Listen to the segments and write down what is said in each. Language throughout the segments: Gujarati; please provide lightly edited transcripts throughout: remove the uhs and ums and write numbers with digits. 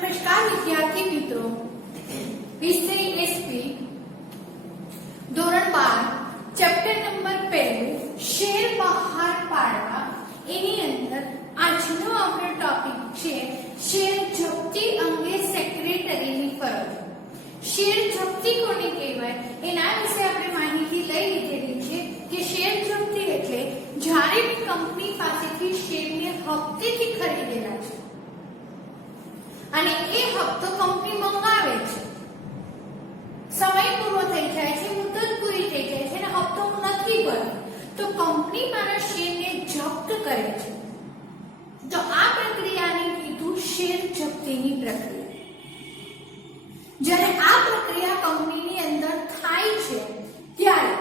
નમસ્કાર વિદ્યાર્થી મિત્રો, વિષય એસપી ધોરણ 12 ચેપ્ટર નંબર 1 શેર બહાર પાડવા એની અંદર આજનો આપણો ટોપિક છે શેર જપ્તી અંગે સેક્રેટરીની ફરજ. શેર જપ્તી કોને કહેવાય એના વિશે આપણે માહિતી લઈ લીધેલી છે કે શેર જપ્તી એટલે જ્યારે કંપની પાસેથી શેરને હપ્તેથી ખરીદેલા છે અને એ હપ્તો કંપની મંગાવે છે, સમય પૂરો થઈ જાય છે, મુદત પૂરી થઈ જાય છે અને હપ્તો નથી ભરતો તો કંપની મારા શેરને જપ્ત કરે છે. તો આ પ્રક્રિયાને કીધું શેર જપ્તીની પ્રક્રિયા. જ્યારે આ પ્રક્રિયા કંપનીની અંદર થાય છે ત્યારે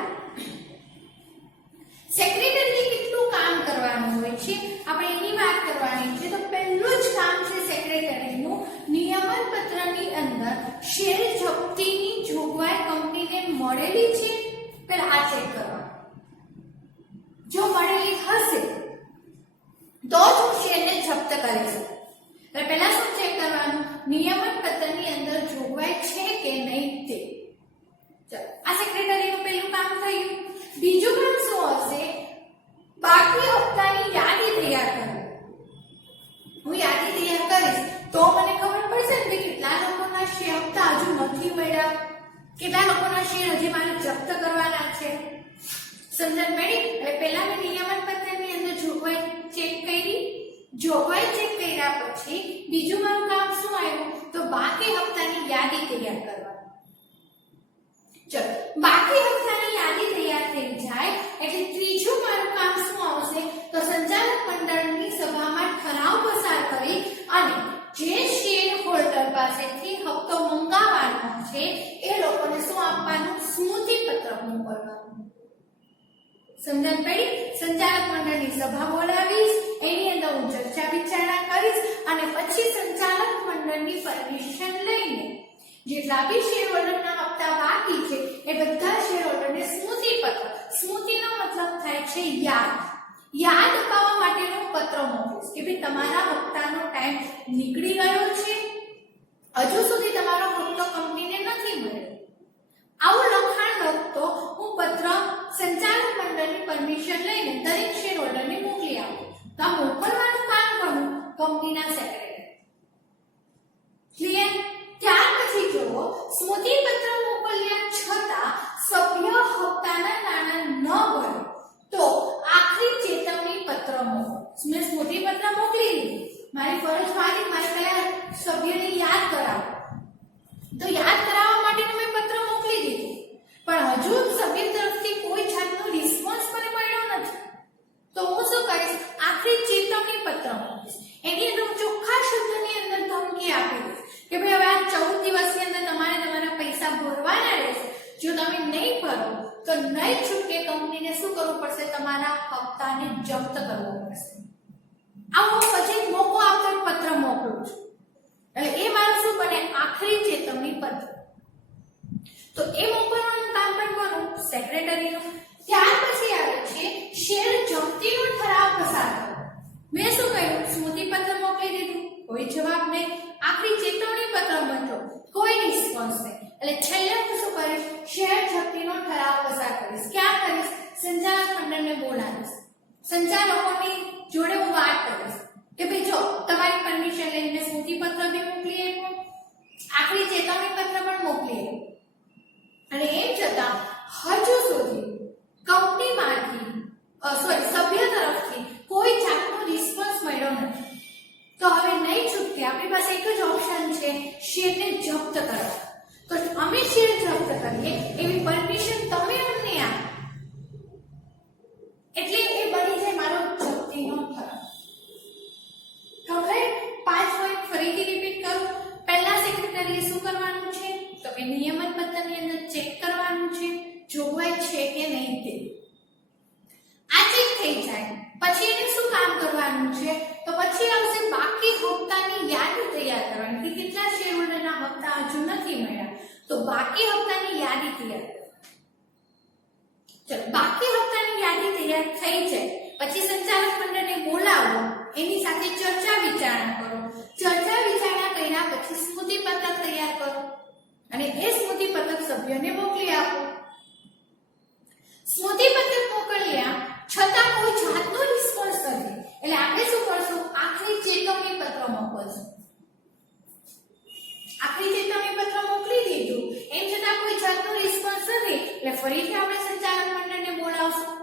સેક્રેટરીને કેટલું કામ કરવાનું હોય છે આપણે એની વાત કરવાની છે. તો પહેલું જ કામ છે સેક્રેટરીનું નિયમન પત્રની અંદર શેર જપ્તીની જોગવાઈ કંપનીને મળેલી છે પહેલા આ ચેક કરવા. જો મળેલી હશે તો જ શેરને જપ્ત કરીશ. એટલે પહેલા શું ચેક કરવાનું, નિયમન પત્રની અંદર જોગવાઈ છે કે નહીં તે. ચલો, આ સેક્રેટરીનું પહેલું કામ થયું. બીજું કામ શું હશે, બાકી હપ્તાની યાદી તૈયાર કરવી. હું યાદી તૈયાર કરીશ તો મને ખબર પડશે ને કેટલા લોકોના શેર હપ્તા હજુ નથી મળ્યા, કેટલા લોકોના શેર હજી મારે જપ્ત કરવાના છે. સમજણ પડી? એટલે પહેલા મેં નિયમન પત્રની અંદર જોગવાઈ ચેક કરી. જોગવાઈ ચેક કર્યા પછી બીજું મારું કામ શું આવ્યું, તો બાકી હપ્તાની યાદી તૈયાર કરવાની. ચલો, બાકી હપ્તાની યાદી તૈયાર થઈ જાય એટલે ત્રીજું મારું કામ શું આવશે, તો સંચાલક મંડળની સભામાં ઠરાવ પસાર કરી અને જે શેર હોલ્ડર પાસેથી હપ્તો મંગાવવાનો છે એ લોકોને શું આપવાનું, સ્મૃતિ પત્રક મોકલવાનું. સમજણ પડી? સંચાલક મંડળની સભા બોલાવીશ, એની અંદર હું ચર્ચા વિચારણા કરીશ અને પછી સંચાલક મંડળની પરમિશન લઈને જેટલા બી શેર હોલ્ડરના હપ્તા બાકી છે એ બધા શેર હોલ્ડરને સ્મૃતિ પત્ર, સ્મૃતિનો મતલબ થાય છે યાદ અપાવવા માટેનો પત્ર મોકલીશ કે ભાઈ તમારા હપ્તાનો ટાઈમ નીકળી ગયો છે, હજુ સુધી તમારો હપ્તો કંપનીને નથી મળ્યો. આવું લખાણ લખતો હું પત્ર સંચાલક મંડળની પરમિશન લઈને દરેક શેર હોલ્ડરને મોકલી આપું. તો આ મોકલવાનું કામ કરું કંપનીના સેક્રેટરી. ક્લિયર? ત્યાર પછી જુઓ, સ્મૃતિ પત્ર મોકલ્યા છતાં સભ્ય હપ્તાના નાણાં ન ભરે તો આખરી ચેતવણી પત્ર મોકલો. મેં સ્મૃતિ પત્ર મોકલી દીધી, મારી ફરજ મારી, મારે કયા સભ્યને યાદ કરાવો, તો યાદ કરાવવા માટે મેં પત્ર મોકલી દીધું પણ હજુ સભ્ય તરફથી કોઈ જાતનો રિસ્પોન્સ મને મળ્યો નથી. તો હું શું કરીશ, આખરી ચેતવણી પત્ર મોકલીશ. એની અંદર ચોખ્ખા શબ્દની અંદર ધમકી આપી દઈશ કે ભાઈ હવે આ 14 દિવસની અંદર તમારે તમારા પૈસા ભરવાના રહેશે. જો તમે નહીં ભરો તો નહીં છૂટકે કંપનીને શું કરવું પડશે, તમારા હપ્તાને જપ્ત કરવો પડશે. આ હું પછી મોકો આપતો પત્ર મોકલું છું એટલે એ મારું શું બને, આખરી ચેતવણી પત્ર. તો એ મોકલવાનું કામ પણ કરું સેક્રેટરીનું. ત્યાર પછી આવે છે શેર જપ્તીનો ઠરાવ પસાર કરો. મેં શું કહ્યું, સ્મૃતિ પત્ર મોકલી દીધું, કોઈ જવાબ નહીં. આખરી ચેતવણી પત્ર મોકલો, કોઈ રિસ્પોન્સ નહીં. એટલે છેલ્લે હું શું કરીશ, શેર જપ્તીનો ઠરાવ પસાર કરીશ. ક્યાં કરીશ, સંચાલક મંડળને બોલાવીશ. સંચાલકોની જોડે હું વાત કરીશ કે ભાઈ જો તમારી પરમિશન લઈને સ્મૃતિ પત્ર બી મોકલી આપ્યો, આખરી ચેતવણી પત્ર પણ મોકલી આપ્યો અને એમ છતાં હજુ સુધી કંપનીમાંથી સભ્ય તરફથી કોઈ જાતનો રિસ્પોન્સ મળ્યો નથી. તો હવે નહીં છૂટકે આપણી પાસે એક જ ઓપ્શન છે, શેરને જપ્ત કરવા. તો અમે શેર જપ્ત કરીએ એવી પરમિશન તમે અમને આપો એટલે એ બની જાય મારો જપ્તીનો ઠરાવ. હવે 5 પોઈન્ટ ફરીથી રિપીટ કરું. પહેલા સેક્રેટરીએ શું કરવાનું છે, તો કે નિયમન પત્રની અંદર ચેક કરવાનું છે જોગવાઈ છે કે નહીં તે. આ ચેક થઈ જાય પછી એને શું કામ કરવાનું છે, તો પછી આવશે બાકી હપ્તાની યાદી તૈયાર કરવાની કે કેટલા શેર હોલ્ડરના હપ્તા હજુ નથી મળ્યા, તો બાકી હપ્તાની યાદી તૈયાર કરવાની. ચલો, બાકી હપ્તાની યાદી તૈયાર થઈ જાય પછી સંચાલક મંડળને બોલાવો, એની સાથે ચર્ચા વિચારણા કરો. ચર્ચા વિચારણા કર્યા પછી સ્મૃતિપત્રક તૈયાર કરો અને એ સ્મૃતિપત્રક સભ્યોને મોકલી આપો. સ્મૃતિપત્રક મોકલ્યા છતાં કોઈ જાતનો રિસ્પોન્સ નથી એટલે આપણે શું કરશું? આખરી ચેતવણી પત્ર મોકલશું. આખરી ચેતવણી પત્ર મોકલી દીધું, એમ છતાં કોઈ જાતનો રિસ્પોન્સ નથી એટલે ફરીથી આપણે સંચાલક મંડળને બોલાવશું.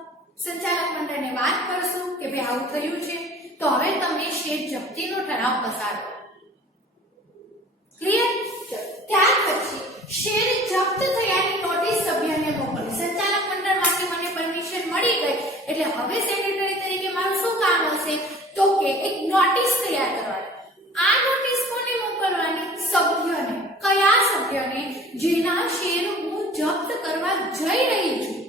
સંચાલક મંડળને વાત કરશું કે ભાઈ આવું થયું છે, તો હવે તમે શેર જપ્તીનો ઠરાવ પસાર કરો. ક્લિયર? ત્યાર પછી શેર જપ્ત થયાની નોટિસ સભ્યને મોકલી. સંચાલક મંડળમાંથી મને પરમિશન મળી ગઈ એટલે હવે સેક્રેટરી તરીકે મારું શું કામ હશે? તો કે એક નોટિસ તૈયાર કરવાની. આ નોટિસ કોને મોકલવાની? સભ્યને. કયા સભ્યને? જેના શેર હું જપ્ત કરવા જઈ રહી છું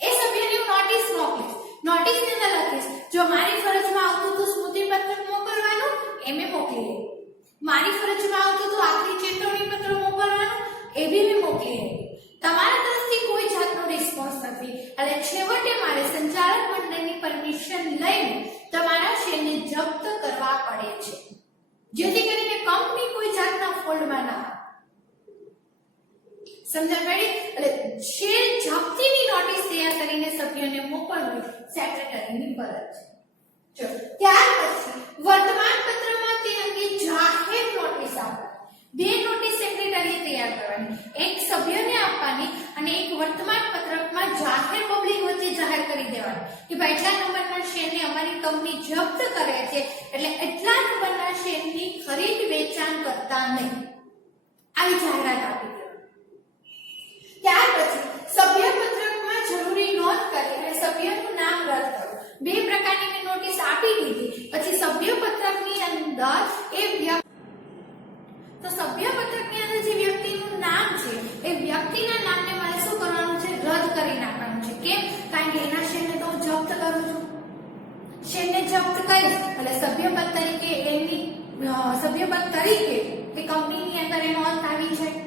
એ સભ્યને હું નોટિસ મોકલીશ. નોટિસની અંદર લખીશ જો મારી ફરજમાં આવતું તો સ્મૃતિપત્રક મોકલવાનું એ મેં મોકલી દીધું, મારી ફરજમાં આવતું તો આખરી ચેતવણી પત્ર મોકલવાનું એ બી મેં મોકલી દીધું. તમારા તરફથી કોઈ જાતનો રિસ્પોન્સ નથી એટલે છેવટે મારે સંચાલક મંડળની પરમિશન લઈને તમારા શેરને જપ્ત કરવા પડે છે, જેથી કરીને કંપની કોઈ જાતના ફોલ્ડમાં ના આવે. સમજણ પડી? એટલે શેર જપ્તીની નોટિસ તૈયાર કરીને સભ્યોને મોકલવી સેક્રેટરીની ફરજ છે. ત્યાર પછી વર્તમાન પત્રમાં તે અંગે જાહેર નોટિસ આપવાની. બે નોટિસ સેક્રેટરીએ તૈયાર કરવાની, એક સભ્યને આપવાની અને એક વર્તમાન પત્રકમાં જાહેર પબ્લિક વચ્ચે જાહેર કરી દેવાની કે ભાઈ એટલા નંબરના શેરને અમારી કંપની જપ્ત કરે છે એટલે એટલા નંબરના શેરની ખરીદ વેચાણ કરતા નહીં, આવી જાહેરાત આપી દેવાની. ત્યાર પછી સભ્ય પત્રકમાં જરૂરી નોંધ કરી અને સભ્યનું નામ રદ કરો. બે પ્રકારની મેં નોટિસ આપી દીધી. પછી સભ્ય પત્રકની અંદર તો સભ્ય પત્રકની અંદર જે વ્યક્તિનું નામ છે એ વ્યક્તિના નામને મારે શું કરવાનું છે? રદ કરી નાખવાનું છે. કેમ? કારણ કે એના શેરને તો હું જપ્ત કરું છું. શેરને જપ્ત કરીશ એટલે સભ્યપદ તરીકે એની સભ્યપદ તરીકે એ કંપનીની અંદર એનો અંત આવી જાય.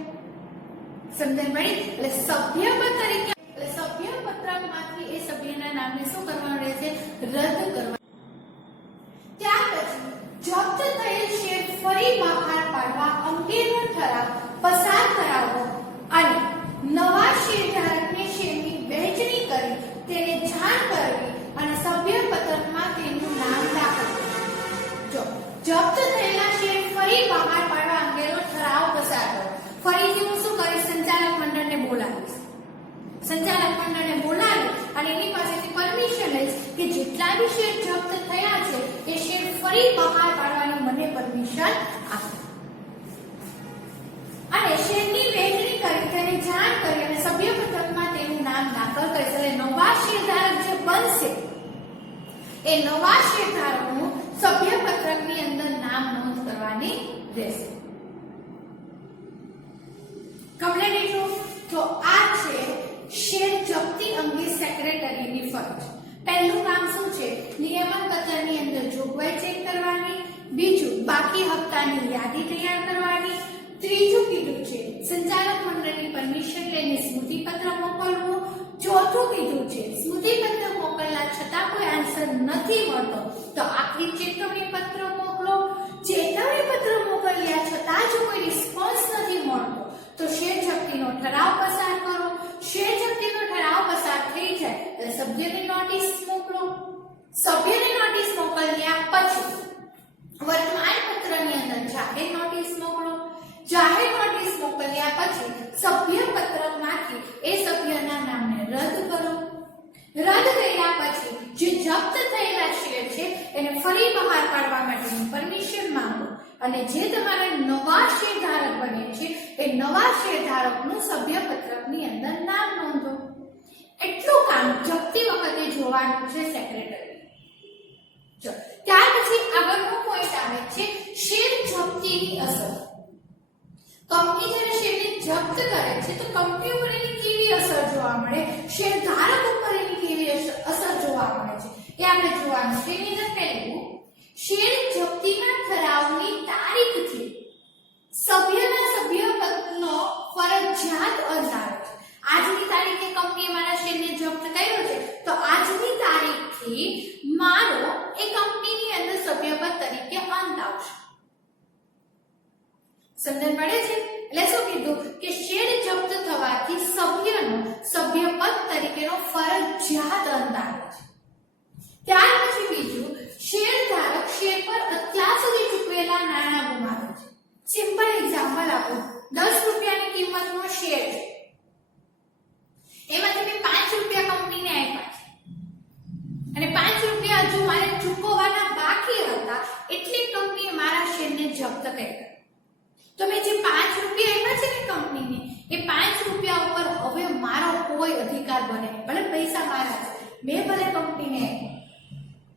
સમજણ પડી? એટલે સભ્યપદ તરીકે એટલે સભ્ય પત્રકમાંથી એ સભ્યના નામને શું કરવાનું રહેશે? રદ કરવાનું. ત્યાર પછી જપ્ત થયેલ શેર ફરી બહાર પાડવા અંગેનો ઠરાવ પસાર કરાવવો અને નવા શેરધારકને શેરની વહેંચણી કરી તેને જાણ કરવી અને સભ્ય પત્રકમાં તેનું નામ દાખલ કરવું. જો જપ્ત થયેલા શેર ફરી બહાર પાડવા અંગેનો ઠરાવ પસાર કરો. ફરીથી હું શું કરીશ? સંચાલક મંડળને બોલાવીશ. સંચાલક મંડળને બોલાવી અને એની પાસેથી પરમિશન લઈશ કે જેટલા બી શેર જપ્ત થયા છે એ શેર ફરી બહાર પાડવાની મને પરમિશન આપો અને શેરની વહેંચણી કરી તેને જાણ કરી અને સભ્ય પત્રકમાં તેનું નામ દાખલ કરીશ. એટલે નવા શેરધારક જે બનશે એ નવા શેરધારકનું સભ્ય પત્રકની અંદર નામ નોંધ કરવાની રહેશે. કમ્પ્લીટ એટલું? તો આ છે શેર જપ્તી અંગે સેક્રેટરીની ફરજ. પહેલું કામ શું છે? નિયમન પત્રની અંદર જોગવાઈ ચેક કરવાની. બીજું બાકી હપ્તાની યાદી તૈયાર કરવાની. ત્રીજું કીધું છે સંચાલક મંડળની પરમિશન લઈને સ્મૃતિપત્ર મોકલવું. ચોથું કીધું છે સ્મૃતિપત્ર મોકલવા છતાં કોઈ આન્સર નથી મળતો તો આખરી ચેતવણી પત્ર મોકલો. ચેતવણી પત્ર મોકલ્યા છતાં જો કોઈ રિસ્પોન્સ નથી મળતો તો શેર જપ્તીનો ઠરાવ પસાર કરો. શેર જપ્તીનો ઠરાવ પસાર થઈ જાય એટલે સભ્યને નોટિસ મોકલો. સભ્યને નોટિસ મોકલ્યા પછી વર્તમાન પત્રની અંદર જાહેર નોટિસ મોકલો. જાહેર નોટિસ મોકલ્યા પછી સભ્ય પત્રકમાંથી એ સભ્યના નામને રદ કરો. રદ કર્યા પછી જે જપ્ત થયેલા શેર છે એને ફરી બહાર પાડવા માટેની પરમિશન માંગો અને જે તમારા નવા શેરધારક બને છે એ નવા શેરધારકનું સભ્ય પત્રકની અંદર નામ નોંધો. એટલું કામ જપ્તી વખતે જોવાનું છે સેક્રેટરી. ત્યાર પછી આગળનો પોઈન્ટ આવે છે શેર જપ્તીની અસર. કંપની જ્યારે શેરને જપ્ત કરે છે તો કંપની ઉપર એની કેવી અસર જોવા મળે, શેરધારક ઉપર એની કેવી અસર જોવા મળે છે એ આપણે જોવાનું છે. એની અંદર પહેલું શેર જપ્તીના ઠરાવની તારીખથી સભ્યના સભ્યપદનો ફરજિયાત અંત આવે છે. આજની તારીખે કંપનીએ મારા શેરને જપ્ત કર્યો છે તો આજની તારીખથી મારો એ કંપનીની અંદર સભ્યપદ તરીકે અંત આવશે. ફરજિયાત અંત આવે છે. ત્યાર પછી બીજું, શેરધારક શેર પર અત્યાર સુધી ચૂકવેલા નાણાં ગુમાવે છે. સિમ્પલ એક્ઝામ્પલ આપો. 10 રૂપિયાની કિંમતનો શેર છે, એમાંથી મેં 5 રૂપિયા કંપનીને આપ્યા છે અને 5 રૂપિયા હજુ મારે ચૂકવવાના બાકી હતા એટલે કંપનીએ મારા શેરને જપ્ત કર્યા. તો મેં જે 5 રૂપિયા આપ્યા છે ને કંપનીને, એ 5 રૂપિયા ઉપર હવે મારો કોઈ અધિકાર બને નહીં. ભલે પૈસા મારા છે, મેં ભલે કંપનીને આપ્યા,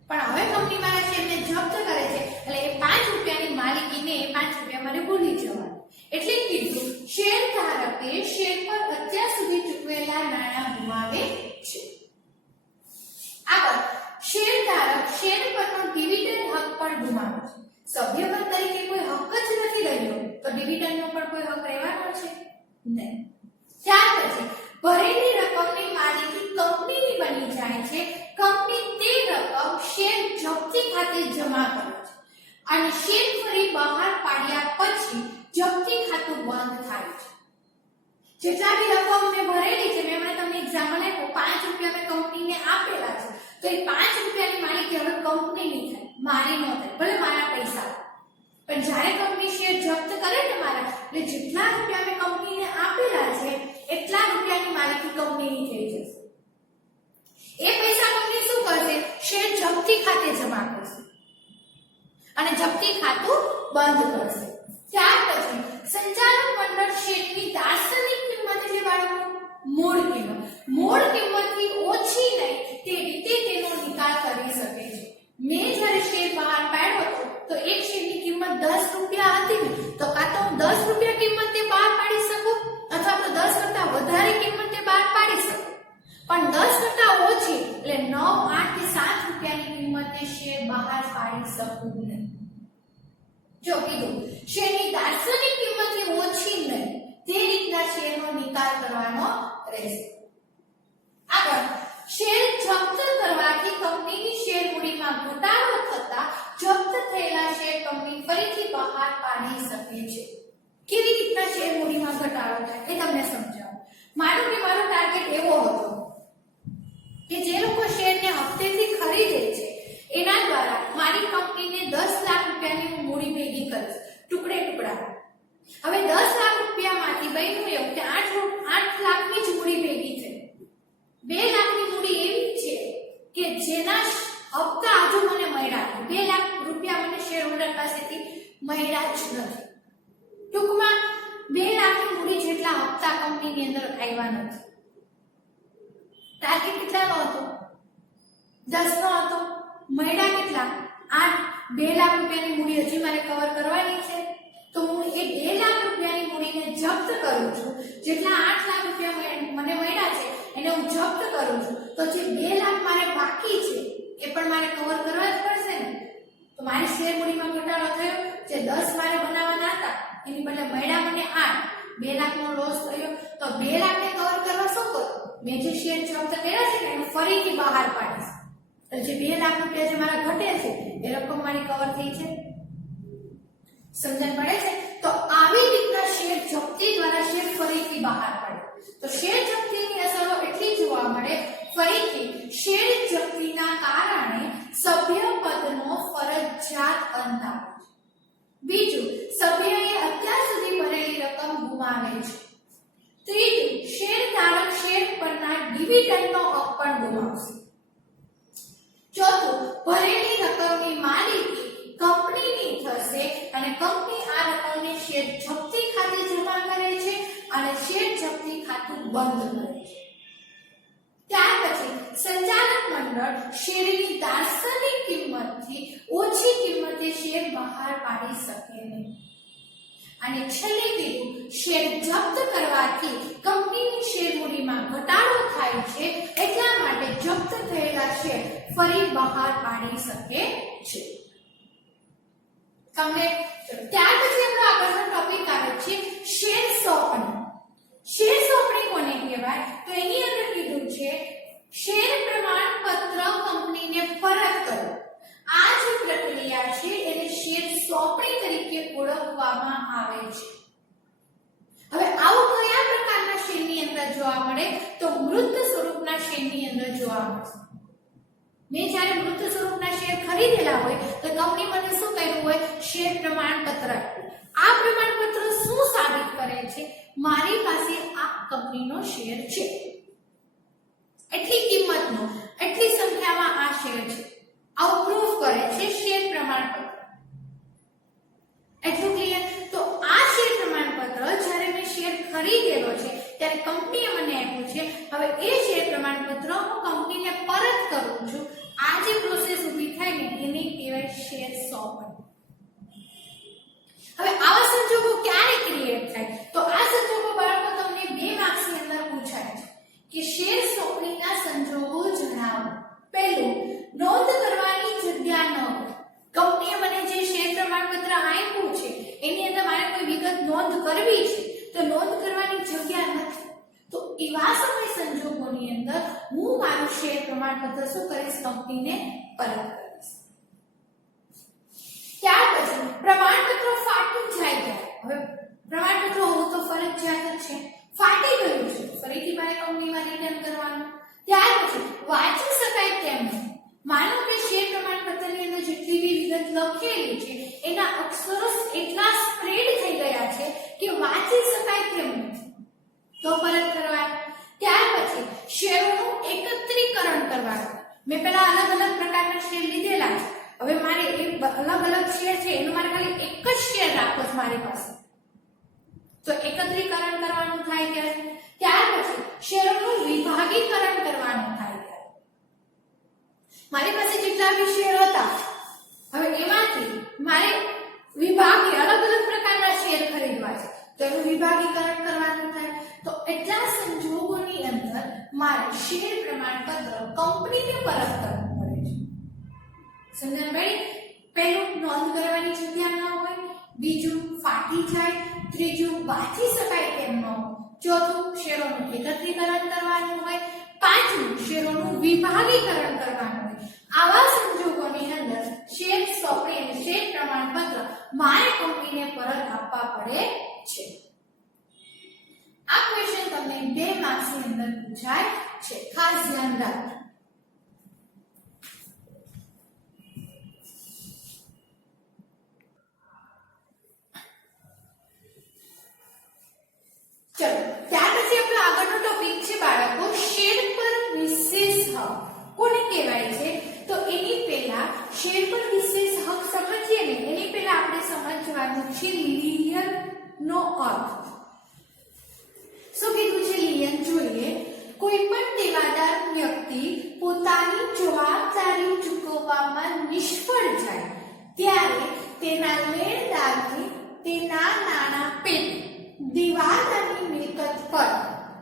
પણ હવે કંપની મારા શેરને જપ્ત કરે છે એટલે એ 5 રૂપિયાની માલિકીને એ 5 રૂપિયા મારે ભૂલી જવાનું. એટલે કીધું શેરધારકે શેર પર અત્યાર સુધી ચૂકવેલા નાણાં ગુમાવે છે. આગળ, શેરધારક શેર પરનો ડિવિડન્ડ હક પણ ગુમાવે છે. સભ્યપદ તરીકે કોઈ હક જ નથી રહ્યો તો ડિવિડન્ડનો પણ કોઈ હક રહેવાનો છે નહીં. ત્યાર પછી ભરેલી રકમની માલિકી કંપનીની બની જાય છે. કંપની તે રકમ શેર જપ્તી ખાતે જમા કરે છે અને શેર ફરી બહાર પાડ્યા પછી જપ્તી ખાતું બંધ થાય છે. જેટલા બી રકમ મેં ભરેલી છે, મેં હમણાં તમને એક્ઝામ્પલ આપ્યું, 5 રૂપિયા મેં કંપનીને આપેલા છે, તો એ 5 રૂપિયાની માલિકી હવે કંપનીની થાય, મારી ન થાય. ભલે મારા પૈસા, પણ જ્યારે કંપની શેર જપ્ત કરે ને મારા, એટલે જેટલા રૂપિયા મેં કંપનીને આપેલા છે એટલા રૂપિયાની માલિકી કંપનીની થઈ જશે. એ પૈસા કંપની શું કરશે? શેર જપ્તી ખાતે જમા કરશે અને જપ્તી ખાતું બંધ કરશે. ત્યાર પછી સંચાલક મંડળ શેરની દાર્શનિક કિંમત એટલે બાળકો મૂળ કિંમતથી ઓછી નહીં તે રીતે તેનો નિકાલ કરી શકે છે. મેં જ્યારે શેર બહાર પાડ્યો હતો તો એક શેરની કિંમત 10 રૂપિયા હતી, તો કાં તો હું 10 રૂપિયા કિંમતે બહાર પાડી શકું અથવા તો 10 કરતા વધારે કિંમતે બહાર પાડી શકું, પણ 10 કરતા ઓછી એટલે 9, 8 કે 7 રૂપિયાની કિંમતે શેર બહાર પાડી શકું નહીં. જો કીધું શેરની દાર્શનિક કિંમતથી ઓછી નહીં તે રીતના શેરનો નિકાલ કરવાનો રહેશે. આગળ, શેર જપ્ત કરવાથી કંપનીની શેર મૂડીમાં ઘટાડો થતા જપ્ત થયેલા શેર કંપની ફરીથી બહાર પાડી શકે છે. કેવી રીતના શેર મૂડીમાં ઘટાડો થાય એ તમને સમજાવું. માનો કે મારો ટાર્ગેટ એવો હતો કે જે લોકો શેરને હપ્તેથી ખરીદે છે એના દ્વારા મારી કંપનીને 10 લાખ રૂપિયાની હું મૂડી ભેગી કરીશ, ટુકડા. હવે 10 લાખ રૂપિયામાંથી બન્યું એવું કે 8 લાખની જ મૂડી ભેગી થઈ. 2 લાખની મૂડી એવી છે કે જેના હપ્તા હજુ મને મળ્યા નથી. 2 લાખ રૂપિયા મને શેર હોલ્ડર પાસેથી મળ્યા જ નથી. ટૂંકમાં 2 લાખની મૂડી જેટલા હપ્તા કંપનીની અંદર આવ્યા નથી. ટાર્ગેટ કેટલાનો હતો? 10 નો હતો. મળ્યા કેટલા? 8. 2 લાખ રૂપિયાની મૂડી હજી મારે કવર કરવાની છે, તો હું એ 2 લાખ રૂપિયાની મૂડીને જપ્ત કરું છું. જેટલા 8 લાખ રૂપિયા મને મળ્યા છે એને હું જપ્ત કરું છું, તો જે 2 લાખ મારે બાકી છે એ પણ મારે કવર કરવા જ પડશે ને. તો મારી શેર મૂડીમાં ઘટાડો થયો. જે 10 મારે બનાવવાના હતા એની બદલે મળ્યા મને 8. 2 લાખનો લોસ થયો. તો 2 લાખને કવર કરવા શું કરું? મેં જે શેર જપ્ત કર્યા છે એને ફરીથી બહાર પાડીશ. જે 2 લાખ રૂપિયા જે મારા ઘટે છે એ રકમ મારી કવર થઈ છે. સમજણ પડે છે? તો આવી રીતના શેર જપ્તી દ્વારા શેર ફરીથી બહાર પડે. તો શેર જપ્તીની અસરો એટલી જોવા મળે. ફરીથી શેર જપ્તીના કારણે સભ્યપદનો ફરજિયાત અંત આવે છે. બીજું, સભ્યએ અત્યાર સુધી ભરેલી રકમ ગુમાવે છે. ત્રીજું, શેરધારક શેર પરના ડિવિડન્ડનો હક પણ ગુમાવશે. ચોથું, ભરેલી રકમની માલિકી કંપનીની થશે અને કંપની આ રકમને શેર જપ્તી ખાતે જમા કરે છે અને શેર જપ્તી ખાતું બંધ કરે છે. ત્યાર પછી સંચાલક મંડળ શેરની દાર્શનિક કિંમતથી ઓછી કિંમતે શેર બહાર પાડી શકે નહીં. અને છેલ્લે કીધું, શેર જપ્ત કરવાથી કંપનીની શેર મૂડીમાં ઘટાડો થાય છે, એટલા માટે જપ્ત થયેલા શેર ફરી બહાર પાડી શકે છે. તમને ત્યાર પછી આપણો આગળનો ટોપિક આવે છે શેર સોંપણી. શેર સોંપણી કોને કહેવાય? તો એની અંદર કીધું છે શેર પ્રમાણપત્ર કંપનીને પરત કરો. આ જે પ્રક્રિયા છે એને શેર સોંપણી તરીકે ઓળખવામાં આવે છે. હવે આવું કયા પ્રકારના શેરની અંદર જોવા મળે? તો મૃત સ્વરૂપના શેરની અંદર જોવા મળશે. મેં જ્યારે મૃત સ્વરૂપના શેર ખરીદેલા હોય તો કંપની મને શું કર્યું હોય? શેર પ્રમાણપત્ર આપ્યું. આ પ્રમાણપત્ર શું સાબિત કરે છે? મારી પાસે આ કંપનીનો શેર છે, એટલી કિંમતનો, એટલી સંખ્યામાં આ શેર છે, આવું પ્રૂફ કરે છે શેર પ્રમાણપત્ર. એટલું ક્લિયર? તો આ શેર પ્રમાણપત્ર જ્યારે મેં શેર ખરીદેલો છે ત્યારે કંપનીએ મને આપ્યું છે. હવે એ શેર પ્રમાણપત્ર હું કંપનીને પરત કરું છું. આ જે પ્રોસેસ ઊભી થાય ને એને કહેવાય શેર સોંપણી. હવે આવા સંજોગો ક્યારે ક્રિએટ થાય? તો આ સંજોગો બાળકો તમને 2 માર્ક્સની અંદર પૂછાય છે કે શેર સોંપણીના સંજોગો જણાવો. પહેલું, નોંધ કરવાની જગ્યા ન હોય. કંપનીએ મને જે શેર પ્રમાણપત્ર આપ્યું છે એની અંદર મારે કોઈ વિગત નોંધ કરવી છે તો નોંધ કરવાની જગ્યા નથી. તો એવા સમય સંજોગોની અંદર હું મારું શેર પ્રમાણપત્ર શું કરીશ? કંપનીને પરત કરીશ. ત્યાર પછી પ્રમાણપત્ર ફાટી જાય ત્યારે, હવે પ્રમાણપત્ર હોવું તો ફરજિયાત જ છે, ફાટી ગયું છે ફરીથી મારે કંપનીમાં રિટર્ન કરવાનું. ત્યાર પછી વાંચી શકાય તેમ નથી. માનો કે શેર પ્રમાણપત્રની અંદર જેટલી બી વિગત લખેલી છે એના અક્ષરો એટલા સ્પ્રેડ થઈ ગયા છે કે વાંચી શકાય તેમ નથી, તો પરત કરવાનું. ત્યાર પછી શેરોનું એકત્રીકરણ કરવાનું. મેં પહેલા અલગ અલગ પ્રકારના શેર લીધેલા છે, હવે મારે એ અલગ અલગ શેર છે એનું મારે ખાલી એક જ શેર રાખવો છે મારી પાસે, તો એકત્રીકરણ કરવાનું થાય ત્યારે. ત્યાર પછી શેરોનું વિભાગીકરણ કરવાનું થાય ત્યારે. મારી પાસે જેટલા બી શેર હતા હવે એમાંથી મારે વિભાગી અલગ અલગ પ્રકારના શેર ખરીદવા છે તો એનું વિભાગીકરણ કરવાનું થાય. તો એટલા સંજોગોની અંદર મારે શેર પ્રમાણપત્ર કંપનીને પરત કરવું પડે છે. સમજણ પડી? પહેલું, નોંધ કરવાની જગ્યા ન હોય. બીજું, ફાટી જાય. ત્રીજું, વાંચી શકાય તેમ ન હોય. ચોથું, શેરોનું એકત્રીકરણ કરવાનું હોય. પાંચમું, શેરોનું વિભાગીકરણ કરવાનું હોય. આવા સંજોગોની અંદર શેર સોંપણી અને શેર પ્રમાણપત્ર મારે કંપનીને પરત આપવા પડે છે. આ ક્વેશ્ચન તમને 2 માર્ક્સની અંદર પૂછાય છે, ખાસ ધ્યાન રાખજો. ચલો ત્યાર પછી આપણો આગળનો ટોપિક છે બાળકો શેર પર વિશેષ હક. કોને કહેવાય છે? તો એની પહેલા શેર પર વિશેષ હક સમજીએ ને એની પહેલા આપણે સમજવાનું છે લિયન નો અર્થ. શું કીધું છે લિયન? જોઈએ. કોઈ પણ દેવાદાર વ્યક્તિ પોતાની જવાબદારી ચૂકવવામાં નિષ્ફળ જાય ત્યારે તેના લેણદારથી તેના નાણાં પેટે દેવાદારની મિલકત પર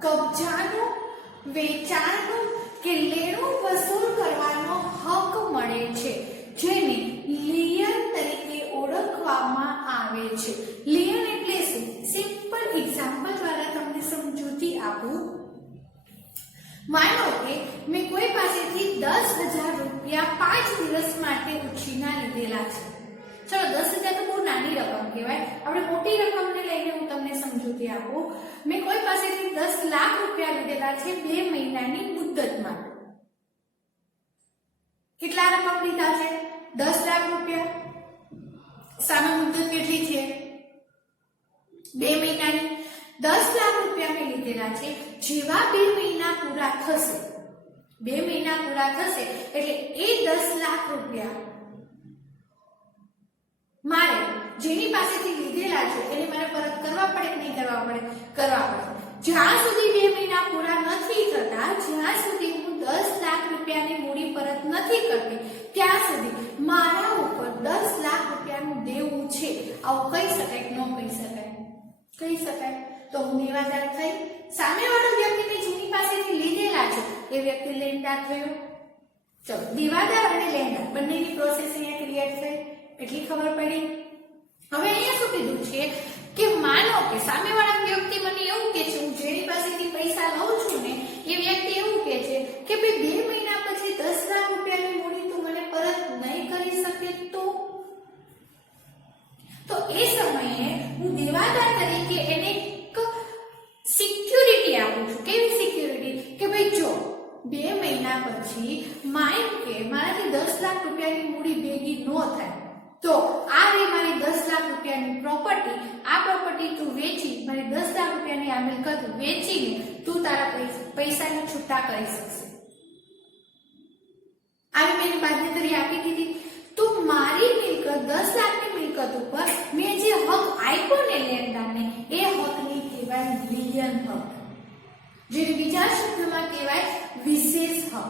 કબજાનો, વેચાણનો કે લેણું વસૂલ કરવાનો હક મળે છે, જેને લિયન તરીકે ઓળખવામાં આવે છે. લિયન એટલે શું? સિમ્પલ એક્ઝામ્પલ દ્વારા તમને સમજૂતી આપું. માનો કે મેં કોઈ પાસેથી 10,000 રૂપિયા 5 દિવસ માટે ઉછીના લીધેલા છે. ચલો 10,000 તો બહુ નાની રકમ કહેવાય, આપણે મોટી રકમને લઈને હું તમને સમજૂતી આપું. મેં કોઈ પાસેથી 10 લાખ રૂપિયા લીધેલા છે 2 મહિનાની મુદત માટે. કેટલા રકમ લીધા છે? 10 લાખ રૂપિયા. સામે મુદત કેટલી છે? 2 મહિનાની. 10 લાખ રૂપિયા મેં લીધેલા છે. જેવા 2 મહિના પૂરા થશે, 2 મહિના પૂરા થશે એટલે એ 10 લાખ રૂપિયા મારે જેની પાસેથી લીધેલા છે એને મારે પરત કરવા પડે કે નહીં કરવા પડે? કરવા પડે. જ્યાં સુધી 2 મહિના પૂરા નથી થતા, જ્યાં સુધી હું 10 લાખ રૂપિયાની મૂડી પરત નથી કરતી ત્યાં સુધી મારા ઉપર 10 લાખ રૂપિયાનું દેવું છે. આવું કહી શકાય કે ન કહી શકાય? કહી શકાય. તો હું દેવાદાર થઈ. સામેવાળો વ્યક્તિને જેની પાસેથી લીધેલા છે એ વ્યક્તિ લેણદાર થયો. ચલો દેવાદાર અને લેણદાર બંનેની પ્રોસેસ અહીંયા ક્રિએટ થઈ એટલી ખબર પડી. હવે અહીંયા શું કીધું છે કે માનો કે સામેવાળા વ્યક્તિ મને એવું કહે છે, હું જેની પાસેથી પૈસા લઉં છું ને એ વ્યક્તિ એવું કહે છે કે ભાઈ 2 મહિના પછી 10 લાખ રૂપિયાની મૂડી તું મને પરત નહીં કરી શકે તો એ સમયે હું દેવાદાર તરીકે એને એક સિક્યુરિટી આપું છું. કેવી મહિના પછી માઇક કે મારાથી 10 લાખ રૂપિયાની મૂડી ભેગી ન થાય તો આ રે મારી 10 લાખ રૂપિયાની પ્રોપર્ટી, આ પ્રોપર્ટી તું વેચી મારી 10 લાખ રૂપિયાની આ મિલકત વેચીને તું તારા પૈસાની છૂટા કરી શકશે. આવી મેં બાંધેધરી આપી દીધી. તો મારી મિલકત 10 લાખની મિલકત ઉપર મેં જે હક આપ્યો ને લેણદારને એ હકની કહેવાય લીગલ હક, જે બીજા શબ્દમાં કહેવાય વિશેષ હક,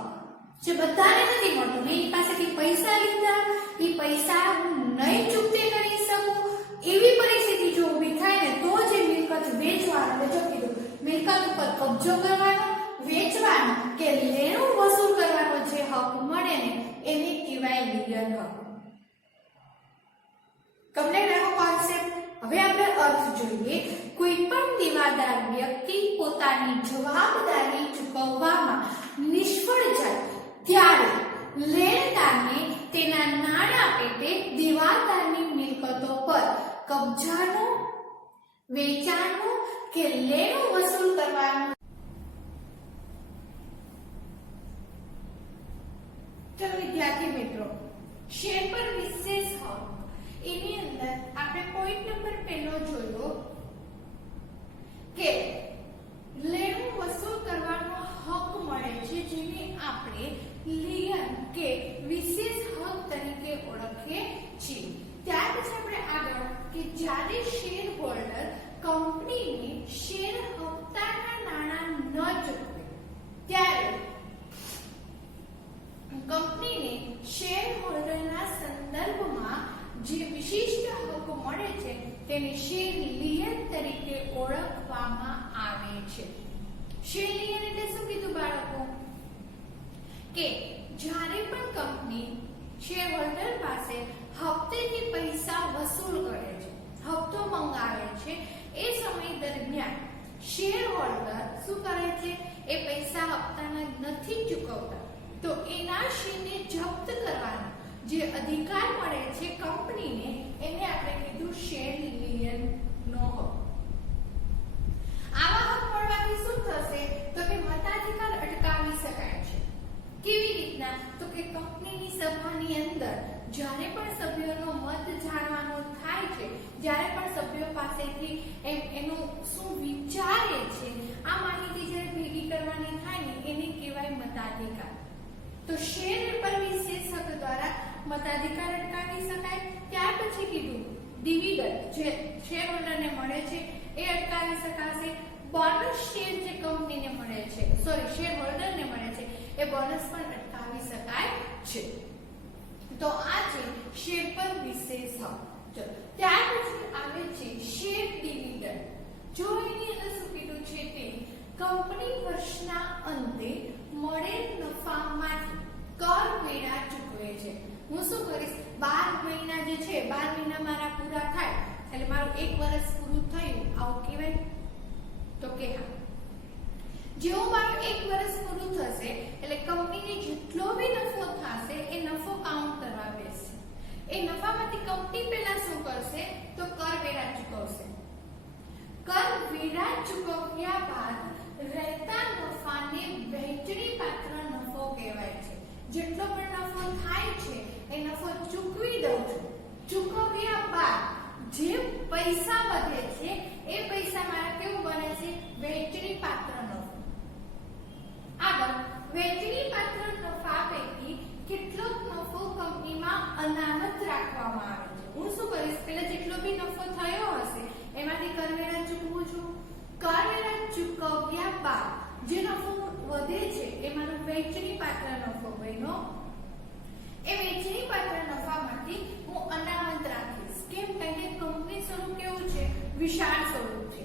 જે બધાને નથી મળતો. મેં એની પાસેથી પૈસા લીધા, એ પૈસા હું નહીં ચૂકતે કરી શકું એવી પરિસ્થિતિ જો ઊભી થાય ને તો જે મિલકત વેચવાનો, જો કીધું મિલકત ઉપર કબજો કરવાનો, વેચવાનો કે લેણું વસૂલ કરવાનો જે હક મળે ને એને કહેવાય લીગલ હક. કમ્પ્લીટ રાખો કોન્સેપ્ટ. હવે આપણે અર્થ જોઈએ. કોઈ પણ દેવાદાર વ્યક્તિ પોતાની જવાબદારી ચૂકવવામાં નિષ્ફળ જાય ત્યારે લેણદારને તેના નાણાં પેટે દેવાદારની મિલકતો પર કબજાનું, વેચાણનું કે લેણું વસૂલ કરવાનું. તો વિદ્યાર્થી મિત્રો, શેર પર વિશેષ હક એની અંદર આપણે પોઈન્ટ નંબર પહેલો જોયો કે લેણું વસૂલ કરવાનો હક મળે છે, જેને આપણે લીગલ કે વિશેષ હક તરીકે ઓળખીએ છીએ. ત્યાર પછી આપણે આગળ કે જ્યારે શેર હોલ્ડર કંપનીને શેર હપ્તાના નાણાં ન ચૂકવે ત્યારે કંપનીને શેર હોલ્ડરના સંદર્ભમાં જે વિશિષ્ટ હક મળે છે તેને શેર લીયન તરીકે ઓળખવામાં આવે છે. શેર લીયન એટલે શું કીધું બાળકો? કે જ્યારે પણ કંપની શેર હોલ્ડર પાસે હપ્તેથી પૈસા વસૂલ કરે છે, હપ્તો મંગાવે છે, એ સમય દરમિયાન શેર હોલ્ડર શું કરે છે? એ પૈસા હપ્તાના નથી ચૂકવતા તો એના શેરને જપ્ત કરવાનો જે અધિકાર મળે છે કંપનીને એને આપણે કીધું શેર લીયન નો હક. આવા હક મળવાથી શું થશે? તો કે મતાધિકાર અટકાવી શકાય છે. કેવી રીતના? તો કે કંપનીની સભાની અંદર જ્યારે પણ સભ્યોનો મત જાણવાનો થાય છે, જ્યારે પણ સભ્યો પાસેથી એનું શું વિચારે છે આ માહિતી જ્યારે ભેગી કરવાની થાય ને એને કહેવાય મતાધિકાર. તો શેર પર વિશેષ હક દ્વારા મતાધિકાર અટકાવી શકાય. ત્યાર પછી કીધું ડિવિડન્ડ જે શેર હોલ્ડરને મળે છે એ અટકાવી શકાશે. બોનસ શેર જે કંપનીને મળે છે, શેર હોલ્ડરને મળે છે એ બોનસ પણ અટકાવી શકાય છે. તો આ છે શેર પર વિશેષ હક. ત્યાર પછી આવે છે શેર ડિવિડન્ડ. જો એની અંદર શું કીધું છે તે કંપની વર્ષના અંતે મળેલ નફામાંથી કરવેરા ચૂકવે છે. હું શું કરીશ? 12 મહિના જે છે, 12 મહિના મારા પૂરા થાય એટલે મારું 1 વર્ષ પૂરું થયું આવું કહેવાય? તો કે હા. જેવું મારું 1 વર્ષ પૂરું થશે એટલે કંપનીને જેટલો બી નફો થશે એ નફો કાઉન્ટ કરવા બેસશે. એ નફામાંથી કંપની પહેલા શું કરશે? તો કરવેરા ચૂકવશે. કરવેરા ચૂકવ્યા બાદ રહેતા નફાને વહેંચણી પાત્ર નફો કહેવાય છે. જેટલો પણ નફો થાય છે એ નફો ચૂકવી દઉં છું. ચૂકવ્યા બાદ જે પૈસા વધે છે એ પૈસા મારા કેવું બને છે? વહેંચણી પાત્ર નફો. આગળ વહેંચણી પાત્ર નફા પૈકી કેટલોક નફો કંપનીમાં અનામત રાખવામાં આવે છે. હું શું કરીશ? પહેલા જેટલો બી નફો થયો હશે એમાંથી કરવેરા ચૂકવું છું. કરવેરા ચૂકવ્યા બાદ જે નફો વધે છે એ મારો વહેંચણી પાત્ર નફો બન્યો. એ વહેંચણી પાત્ર નફામાંથી હું અનામત રાખીશ. કેમ? કારણ કે કંપની સ્વરૂપ કેવું છે? વિશાળ સ્વરૂપ છે.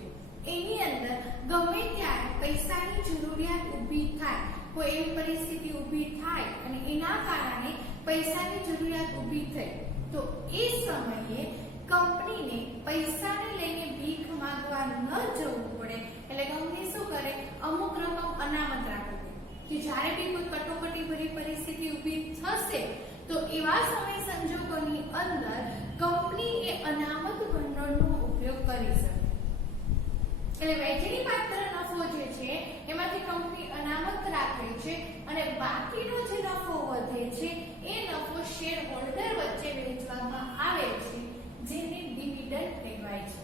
એની અંદર ગમે ત્યારે પૈસાની જરૂરિયાત ઊભી થાય, કોઈ એવી પરિસ્થિતિ ઊભી થાય અને એના કારણે પૈસાની જરૂરિયાત ઊભી થઈ તો એ સમયે કંપનીને પૈસાને લઈને ભીખ માંગવા ન જવું પડે એટલે કંપની શું કરે? અમુક રકમ અનામત રાખે કે જ્યારે બી કોઈ કટોકટી ભરી પરિસ્થિતિ ઊભી થશે તો એવા સમય સંજોગોની અંદર કંપની એ અનામત ભંડોળનો ઉપયોગ કરી શકે. એટલે વહેંચણી પાત્ર નફો જે છે એમાંથી કંપની અનામત રાખે છે અને અને બાકીનો જે નફો વધે છે એ નફો શેર હોલ્ડર વચ્ચે વહેંચવામાં આવે છે, જેને ડિવિડન્ડ કહેવાય છે.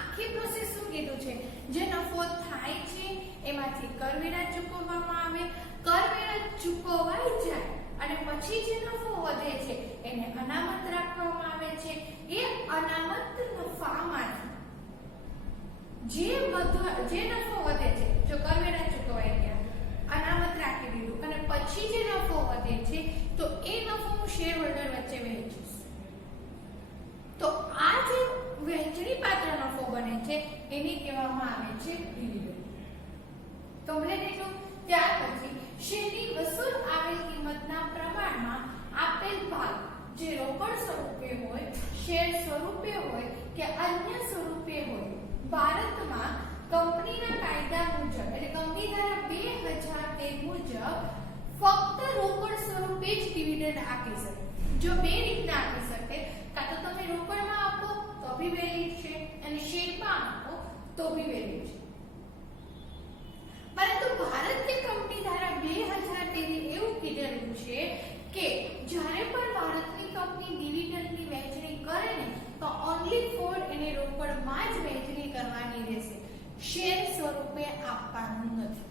આખી પ્રોસેસ શું કીધું છે? જે નફો થાય છે એમાંથી કરવેરા ચૂકવવામાં આવે, કરવેરા ચૂકવાઈ જાય અને પછી જે નફો વધે છે એને અનામત રાખવામાં આવે છે. એ અનામત નફામાંથી જે નફો વધે છે, જો કરવેરા ચૂકવાઈ ગયા, અનામત રાખી દીધું અને પછી જે નફો વધે છે તો એ નફો હું શેર હોલ્ડર વચ્ચે વહેંચીશ. તો આ જે વહેંચણી પાત્ર નફો બને છે એને કહેવામાં આવે છે ડિવિડન્ડ. કમ્પ્લીટ થયું. ત્યાર પછી શેરની વસૂલ આવેલ કિંમતના પ્રમાણમાં આપેલ ભાગ જે રોકડ સ્વરૂપે હોય, શેર સ્વરૂપે હોય કે અન્ય સ્વરૂપે હોય, ભારતમાં કંપનીના કાયદા મુજબ એટલે કંપની ધારા 2013 મુજબ ફક્ત રોકડ સ્વરૂપે જ ડિવિડન્ડ આપી શકે. જો બે રીતના આપી શકે, કાં તો તમે રોકડમાં આપો તો બી વેલિડ છે અને શેરમાં આપો તો બી વેલિડ છે. પરંતુ ભારતીય કંપની ધારા 2013 એવું કીધેલું છે કે જ્યારે પણ ભારતની કંપની ડિવિડન્ડની વહેંચણી કરે ને તો ઓન્લી ફોર એને રોકડમાં જ વહેંચણી કરવાની રહેશે, શેર સ્વરૂપે આપવાનું નથી.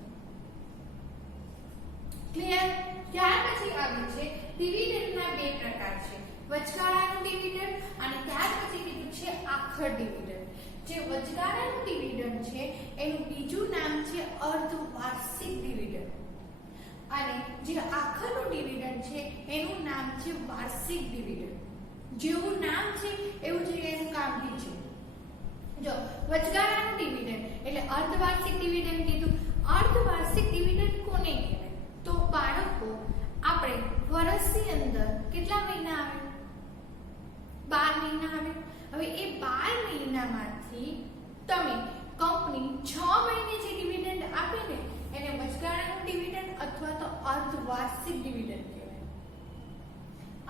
ક્લિયર? ત્યાર પછી આવે છે ડિવિડન્ડના બે પ્રકાર છે, વચગાળાનું ડિવિડન્ડ અને ત્યાર પછી કીધું છે આખર ડિવિડન્ડ. જે વચગાળાનું ડિવિડન્ડ છે એનું બીજું નામ છે અર્ધવાર્ષિક ડિવિડન્ડ અને જે આખરનું ડિવિડન્ડ છે એનું નામ છે વાર્ષિક ડિવિડન્ડ. જેવું નામ છે એવું જ એનું કામ બી છે. જો વચગાળાનું ડિવિડન્ડ એટલે અર્ધવાર્ષિક ડિવિડન્ડ કીધું. અર્ધવાર્ષિક ડિવિડન્ડ કોને કહેવાય? તો બાળકો આપણે વર્ષની અંદર કેટલા મહિના આવે? 12 મહિના આવે. હવે એ 12 મહિનામાંથી તમે કંપની 6 મહિને જે ડિવિડન્ડ આપે ને એને વચગાળાનું ડિવિડન્ડ અથવા તો અર્ધવાર્ષિક ડિવિડન્ડ કહેવાય.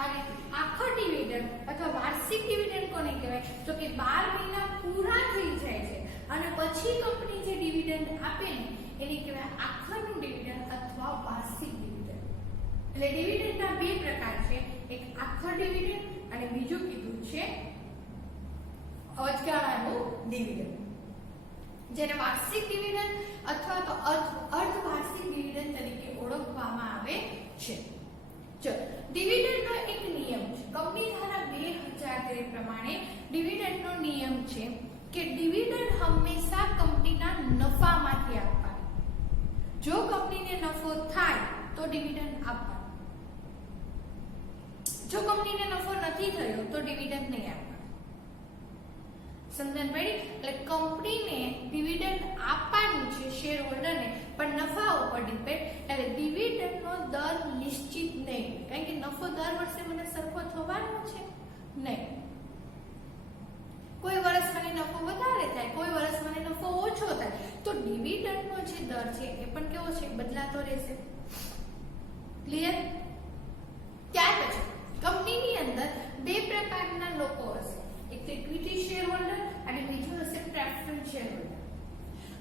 અને આખર ડિવિડન્ડ અથવા વાર્ષિક ડિવિડન્ડ કોને કહેવાય? તો કે 12 મહિના પૂરા થઈ જાય છે અને પછી કંપની જે ડિવિડન્ડ આપે ને એને કહેવાય આખરનું ડિવિડન્ડ અથવા વાર્ષિક ડિવિડન્ડ. એટલે ડિવિડન્ડના બે પ્રકાર છે, એક આખર ડિવિડન્ડ અને બીજું કીધું છે વચગાળાનું ડિવિડન્ડ, જેને વાર્ષિક ડિવિડન્ડ અથવા તો અર્ધવાર્ષિક ડિવિડન્ડ તરીકે ઓળખવામાં આવે છે. જો ડિવિડન્ડનો એક નિયમ છે, કંપની ધારા 2013 પ્રમાણે ડિવિડન્ડનો નિયમ છે કે ડિવિડન્ડ હંમેશા કંપનીના નફામાંથી આપવાનું. જો કંપનીને નફો થાય તો ડિવિડન્ડ આપવાનું, જો કંપનીને નફો નથી થયો તો ડિવિડન્ડ નહીં આપવાનું. સમજણ પડી? એટલે કંપનીને ડિવિડન્ડ આપવાનું છે શેર હોલ્ડરને, પણ નફા ઉપર ડિપેન્ડ. એટલે ડિવિડન્ડનો દર નિશ્ચિત નહીં, કારણ કે નફો દર વર્ષે મને સરખો થવાનો છે નહીં. કોઈ વર્ષ મને નફો વધારે થાય, કોઈ વર્ષ મને નફો ઓછો થાય, તો ડિવિડન્ડનો જે દર છે એ પણ કેવો છે? બદલાતો રહેશે. ક્લિયર? ત્યાર પછી કંપનીની અંદર બે પ્રકારના લોકો હશે, એક તો ઇક્વિટી શેર હોલ્ડર અને બીજું હશે પ્રેફરન્સ શેર હોલ્ડર.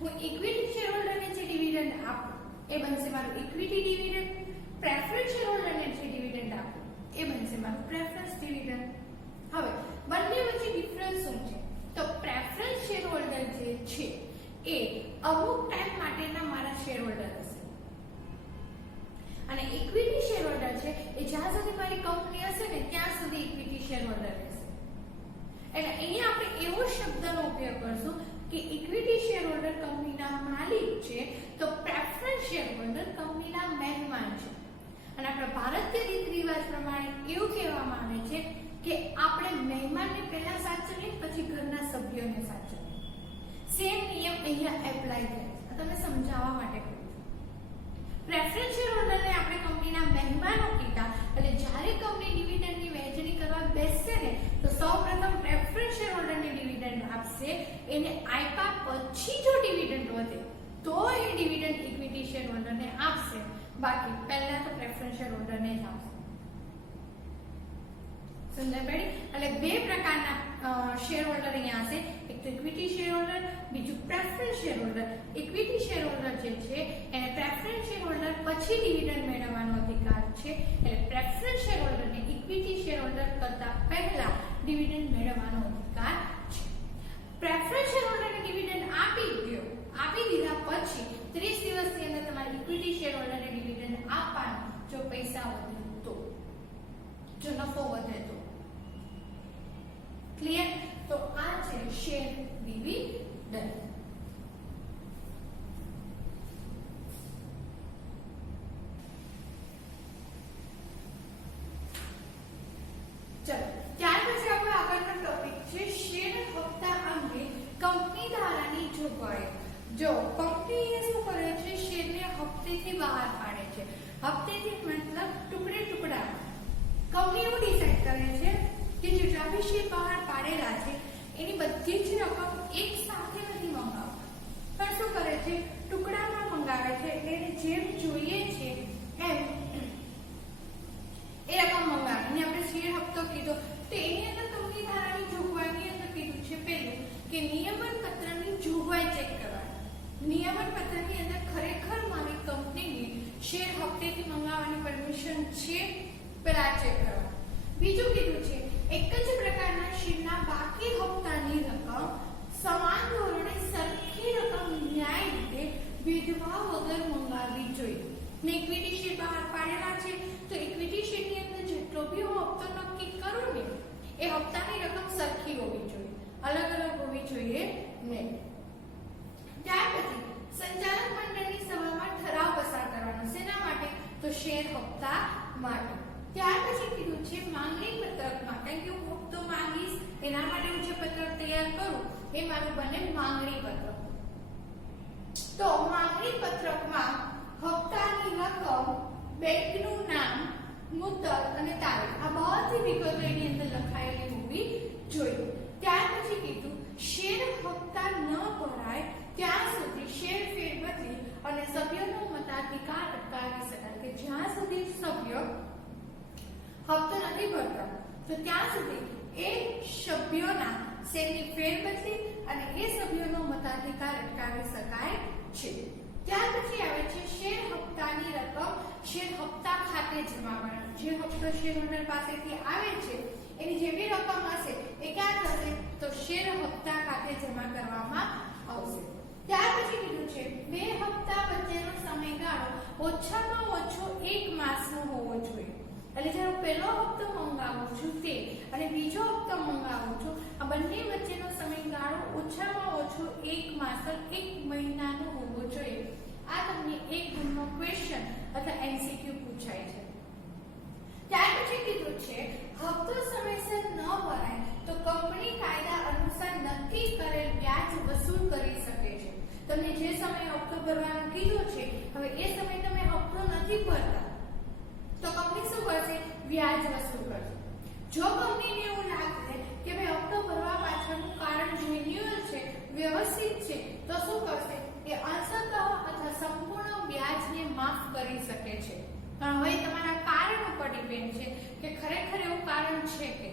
હું ઇક્વિટી શેર હોલ્ડરને જે ડિવિડન્ડ આપું એ બનશે મારું ઇક્વિટી ડિવિડન્ડ, પ્રેફરન્સ શેર હોલ્ડરને જે ડિવિડન્ડ આપું એ બનશે મારું પ્રેફરન્સ ડિવિડન્ડ. હવે બંને વચ્ચે ડિફરન્સ શું છે? તો પ્રેફરન્સ શેર હોલ્ડર જે છે એ અમુક ટાઈમ માટેના મારા શેર હોલ્ડર હશે અને ઇક્વિટી શેર હોલ્ડર છે એ જ્યાં સુધી મારી કંપની હશે ને ત્યાં સુધી ઇક્વિટી શેર હોલ્ડર રહેશે. એટલે અહીંયા આપણે એવો શબ્દનો ઉપયોગ કરશું કે ઇક્વિટી શેર હોલ્ડર કંપનીના માલિક છે તો પ્રેફરન્સ શેર હોલ્ડર કંપનીના મહેમાન છે. અને આપણા ભારતીય રીત રિવાજ પ્રમાણે એવું કહેવામાં આવે છે કે આપણે મહેમાનને પહેલા સાચવીએ પછી ઘરના સભ્યોને સાચવીએ. સેમ નિયમ અહીંયા એપ્લાય થાય છે, તમે સમજાવવા માટે કહું છું. પ્રેફરન્સ શેર હોલ્ડરને આપણે કંપનીના મહેમાનો કીધા, એટલે જ્યારે કંપની ડિવિડન્ડની વહેંચણી કરવા બેસશે ને તો સૌપ્રથમ પ્રેફરન્સ શેર હોલ્ડરને ડિવિડન્ડ આપશે. એને આપ્યા પછી જો ડિવિડન્ડ વધે તો એ ડિવિડન્ડ ઇક્વિટી શેર હોલ્ડરને આપશે, બાકી પહેલા તો પ્રેફરન્સ શેર હોલ્ડરને જ આપશે. સમજાય પડી? એટલે બે પ્રકારના શેર હોલ્ડર અહીંયા હશે, એક તો ઇક્વિટી શેર હોલ્ડર, બીજું preference share holder. Equity share holder જે છે એને પ્રેફરન્સ શેર હોલ્ડર પછી કરતા પહેલા ડિવિડન્ડ મેળવવાનો અધિકાર છે. પ્રેફરન્સ શેર હોલ્ડરને ડિવિડન્ડ આપી દીધા પછી 30 દિવસની અંદર તમારે ઇક્વિટી શેર હોલ્ડરને ડિવિડન્ડ આપવાનો જો પૈસા વધે તો, જો નફો વધે તો. ક્લિયર? તો આ છે શેર ડિવિડન્ડ. ચલો ત્યાર પછી આપણે આગળનો ટોપિક છે શેર હપ્તા અંગે કંપની ધારાની જોગવાઈઓ. જો કંપનીએ શું કરે છે, શેરને હપ્તેથી બહાર પાડે છે. હપ્તેથી મતલબ ટુકડે ટુકડા. કંપની એવું ડિસાઈડ કરે છે કે જેટલા બી શેર બહાર પાડેલા છે એની બધી જ રકમ એક સાથે નથી મંગાવતા, પણ શું કરે છે, ટુકડામાં મંગાવે છે. એટલે એને જેમ જોઈએ છે એમ એ રકમ મંગાવે. અને આપણે શેર હપ્તો કીધો તો એની અંદર કંપની ધારાની જોગવાઈની અંદર કીધું છે પહેલું કે નિયમન પત્રની જોગવાઈ ચેક કરવાની. નિયમન પત્રની અંદર ખરેખર મારી કંપનીને શેર હપ્તેથી મંગાવવાની પરમિશન છે, પેલા ચેક કરવાનું. બીજું કીધું છે એક જ પ્રકારના શેરના બાકી હપ્તાની રકમ સમાન ધોરણે સરખી રકમ ન્યાય રીતે ભેદભાવ વગર મંગાવવી જોઈએ. મેં ઇક્વિટી શેર બહાર પાડેલા છે તો ઇક્વિટી શેરની અંદર જેટલો બી હું હપ્તો નક્કી કરું ને એ હપ્તાની રકમ સરખી હોવી જોઈએ, અલગ અલગ હોવી જોઈએ નહીં. ત્યાર પછી સંચાલક મંડળની સભામાં ઠરાવ પસાર કરવાનો. શેના માટે? તો શેર હપ્તા માટે. ત્યાર પછી કીધું છે માંગણી પત્રકમાં, કારણ કે હું હપ્તો માંગીશ એના માટે હું જે પત્રક તૈયાર કરું એ મારું બને માંગણી પત્રક. તો માંગણી પત્રકમાં હપ્તાની રકમ, બેંકનું નામ, મુદ્દત અને તારીખ આ બધી વિગતો એની અંદર લખાયેલી હોવી જોઈએ. ત્યાર પછી કીધું શેર હપ્તા ન ભરાય ત્યાં સુધી શેર ફેરબદલી અને સભ્યનો મતાધિકાર અટકાવી શકાય. કે જ્યાં સુધી સભ્ય હપ્તો નથી ભરતા તો ત્યાં સુધી એ સભ્યોના શેરની ફેરબદલી અને એ સભ્યોનો મતાધિકાર અટકાવી શકાય છે. ત્યાર પછી આવે છે શેર હપ્તાની રકમ શેર હપ્તા ખાતે જમા કરવાની. જે હપ્તો શેર હોલ્ડર પાસેથી આવે છે એની જે બી રકમ હશે એ ક્યાં થશે? તો શેર હપ્તા ખાતે જમા કરવામાં આવશે. ત્યાર પછી કીધું છે બે હપ્તા વચ્ચેનો સમયગાળો ઓછામાં ઓછો 1 માસનો હોવો જોઈએ. એટલે જ્યારે હું પહેલો હપ્તો મંગાવું છું તે અને બીજો હપ્તો મંગાવું છું આ બંને વચ્ચેનો સમયગાળો ઓછામાં ઓછો 1 માસ, 1 મહિનાનો હોવો જોઈએ. આ તમને એક ગુણનો ક્વેશ્ચન અથવા એમસીક્યુ પૂછાય છે. ત્યાર પછી કીધું છે હપ્તો સમયસર ન ભરાય તો કંપની કાયદા અનુસાર નક્કી કરેલ વ્યાજ વસૂલ કરી શકે છે. તમને જે સમયે હપ્તો ભરવાનું કીધું છે હવે એ સમયે તમે હપ્તો નથી ભરતા તો કંપની શું કરશે? વ્યાજ વસૂલ કરશે. જો કંપનીને એવું લાગે કે ભાઈ હપ્તો ભરવા પાછળનું કારણ જેન્યુઅલ છે, વ્યવસ્થિત છે, તો શું કરશે? એ અંશતઃ અથવા સંપૂર્ણ વ્યાજને માફ કરી શકે છે. પણ હવે તમારા કારણ ઉપર ડિપેન્ડ છે કે ખરેખર એવું કારણ છે કે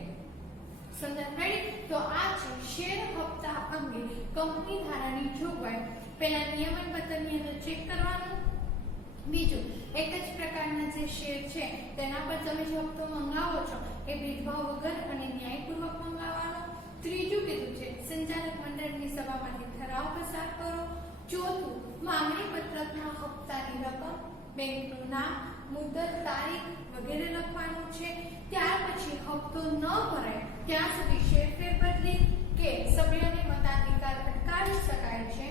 સમજણ પડી? તો આ છે શેર હપ્તા અંગે કંપની ધારાની જોગવાઈ. પહેલા નિયમન પત્રની અંદર ચેક કરવાનું. બીજું એક જ પ્રકારના જે શેર છે તેના પર તમે જે હપ્તો મંગાવો છો એ ભેદભાવ વગર અને ન્યાયપૂર્વક મંગાવવાનો. ત્રીજું કીધું છે સંચાલક મંડળની સભામાંથી ઠરાવ પસાર કરો. ચોથું માંગણી પત્રકમાં હપ્તાની રકમ, બેંકનું નામ, મુદ્દત, તારીખ વગેરે લખવાનું છે. ત્યાર પછી હપ્તો ન ભરાય ત્યાં સુધી શેર ફેરબદલી કે સભ્યોને મતાધિકાર અટકાવી શકાય છે.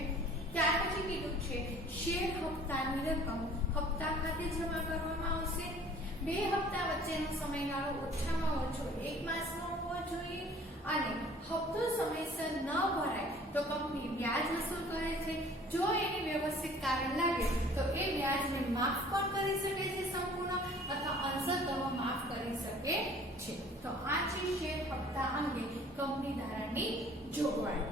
ત્યાર પછી કીધું છે શેર હપ્તાની રકમ હપ્તા ખાતે જમા કરવામાં આવશે. બે હપ્તા વચ્ચેનો સમયગાળો ઓછામાં ઓછો 1 માસનો હોવો જોઈએ અને હપ્તો સમયસર ન ભરાય તો કંપની વ્યાજ વસૂલ કરે છે. જો એને વ્યવસ્થિત કારણ લાગે તો એ વ્યાજને માફ પણ કરી શકે છે સંપૂર્ણ અથવા અંશતઃ માફ કરી શકે છે. તો આ છે શેર હપ્તા અંગે કંપની ધારાની જોગવાઈ.